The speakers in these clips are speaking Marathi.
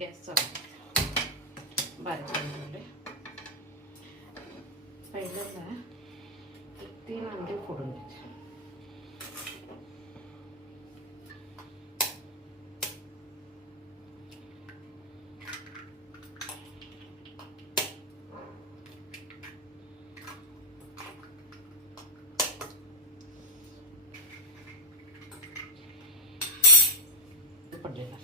गॅस चालू बारीक ठेवले. पहिलं ना 3 अंडे फोडून घ्यायचे. पडलेला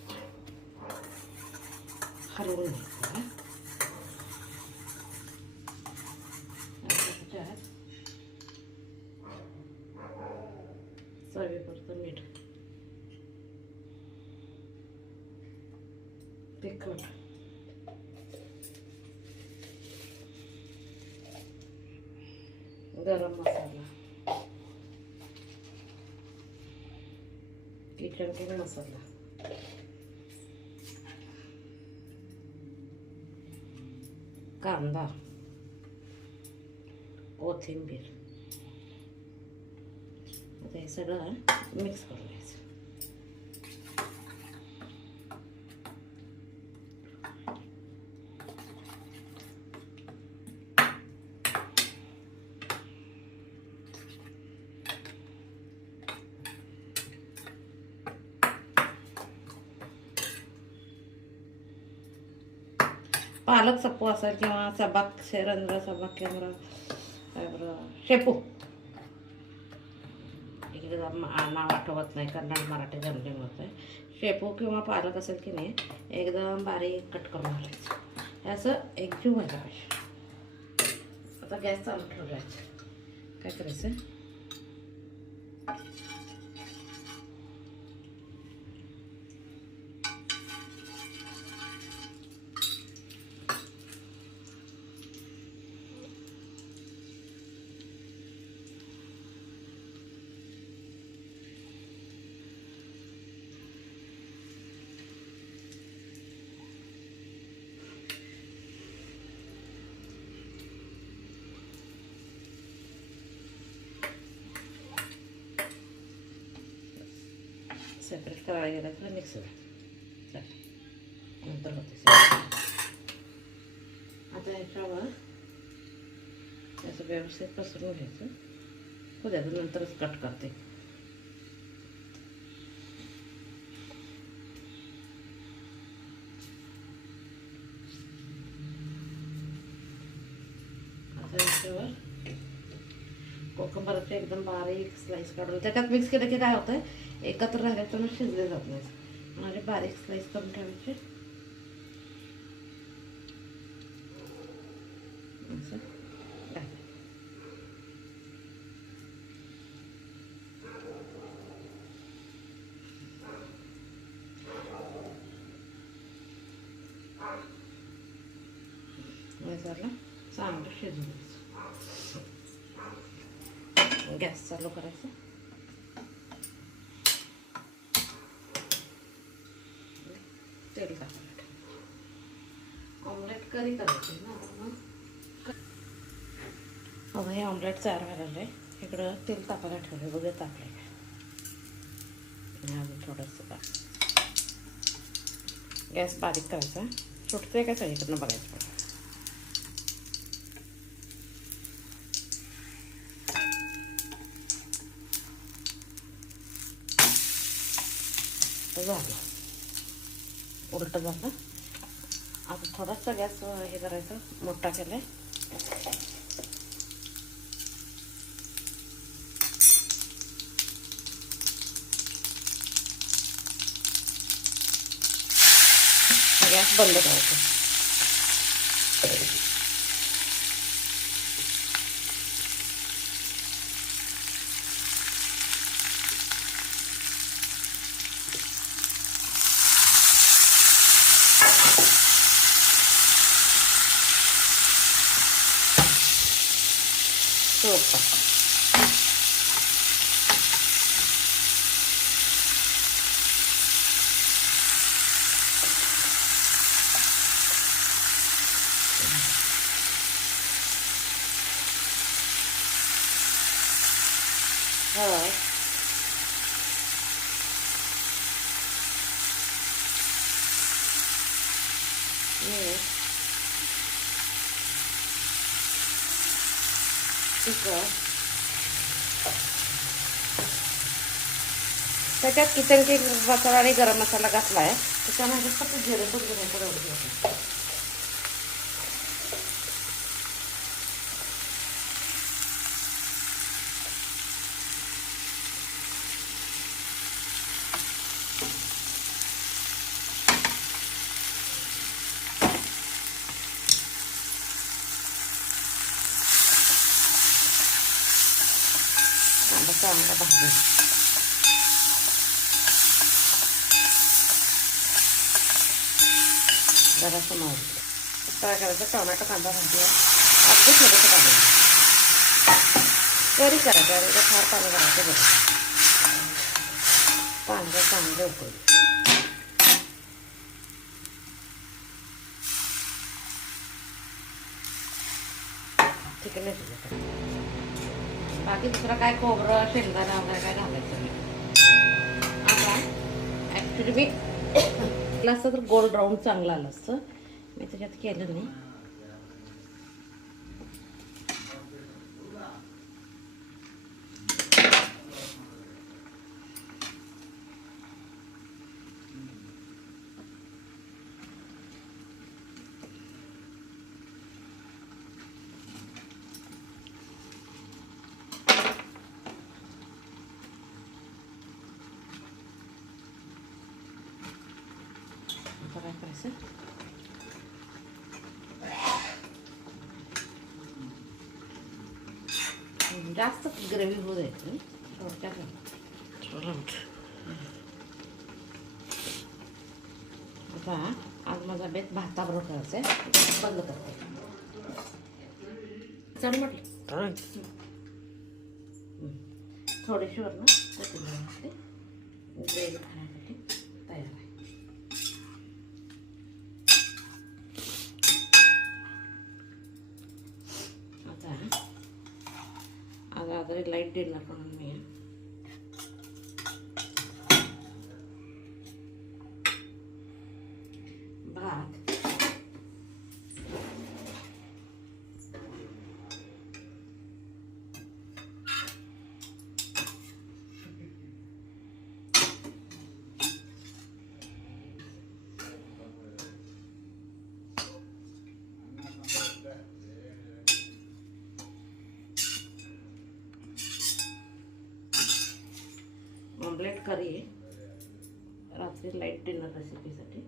हलवून घ्यायचं. चवीपुरतं मीठ, तिखट, गरम मसाला, किचन किंग मसाला, कांदा, कोथिंबीर, आता हे सगळं मिक्स करून घ्यायचं. पालक सप्पू असेल किंवा सबाक शेरंद्र, सबाक केंद्र, शेपू, एकदम नाव आठवत नाही, कन्नड मराठी जमले होतं. शेपू किंवा पालक असेल की नाही, एकदम बारीक कट करून घालायचं. हे असं एकजीव व्हायला पाहिजे. आता गॅस चालू ठेवायचं. काय करायचं, सेपरेट करायला गेलं तर मिक्स होईल. नंतर होते. आता ह्याच्यावर असं व्यवस्थित पसरून घ्यायचं. उद्या नंतरच कट करते. आता ह्याच्यावर कोकंबरचे एकदम बारीक स्लाइस काढून त्याच्यात मिक्स केलं की काय होतं, एकत्र राहिले तर शिजले जात नाही. म्हणजे बारीक स्लाइस करून ठेवायचे. असं झालं. चांगलं शिजून घ्यायचं. गॅस चालू करायचा. तेल टाकायला. ऑमलेट करी करायची ना. हे ऑमलेट तयार व्हायला लागले. इकडं तेल तापायला ठेवलं. बघा तापले काय. अजून थोडंसं का गॅस बारीक करायचा. सुटते का सगळीकडनं बघायचं पडलं. झालं, उलट झालं. आता थोडासा गॅस हे करायचं, मोठा केलाय. गॅस बंद करायचा. सोपा. मीठ, तिखट, त्याच्यात किचन किंग मसाला आणि गरम मसाला घातला आहे. त्याच्यामध्ये फक्त जिरे पण एवढं घ्यायचं. कांदा चांगला भाजून जरासं मावलं काय करायचं, टोमॅटो कांदा भाजूया. अगदी थोडंसं पाणी तरी करायचं आणि फार पाणी करायचं बघा. कांदा चांगलं उकळून थिकनेस होतं. बाकी दुसरं काय खोबरं शेंगदाणा वगैरे काय घालायचं नाही. आता ॲक्च्युली मी केलं असतं तर गोल्ड राऊंड चांगलं आलं असतं. मी त्याच्यात केलं नाही. काय करायचं, जास्त ग्रेव्ही होऊ द्यायची. आता आज माझा बेत भाताबरोबर करायचा आहे. बंद करते. चल म्हटलं थोडीशी वरण ग्रेव्ही खाण्यासाठी तयार आहे. आज लाईट डिनर करून मी भात, ऑमलेट करी आहे. रात्री लाईट डिनर रेसिपीसाठी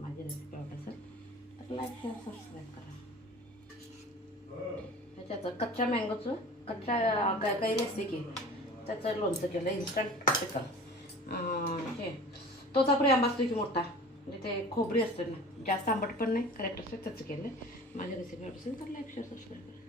माझी रेसिपी आवडत असेल तर लाईक शेअर सबस्क्राईब करा. त्याच्यात कच्च्या मँगोचं कैरी असते की त्याचं लोणचं केलं इन्स्टंट पिकल. हे तोतापुरी आंबा असतो की मोठा, म्हणजे ते खोबरी असते ना, जास्त आंबट पण नाही, करेक्ट असते, त्याचं केलं. माझी रेसिपी आवडत असेल तर लाईक शेअर सबस्क्राईब करा.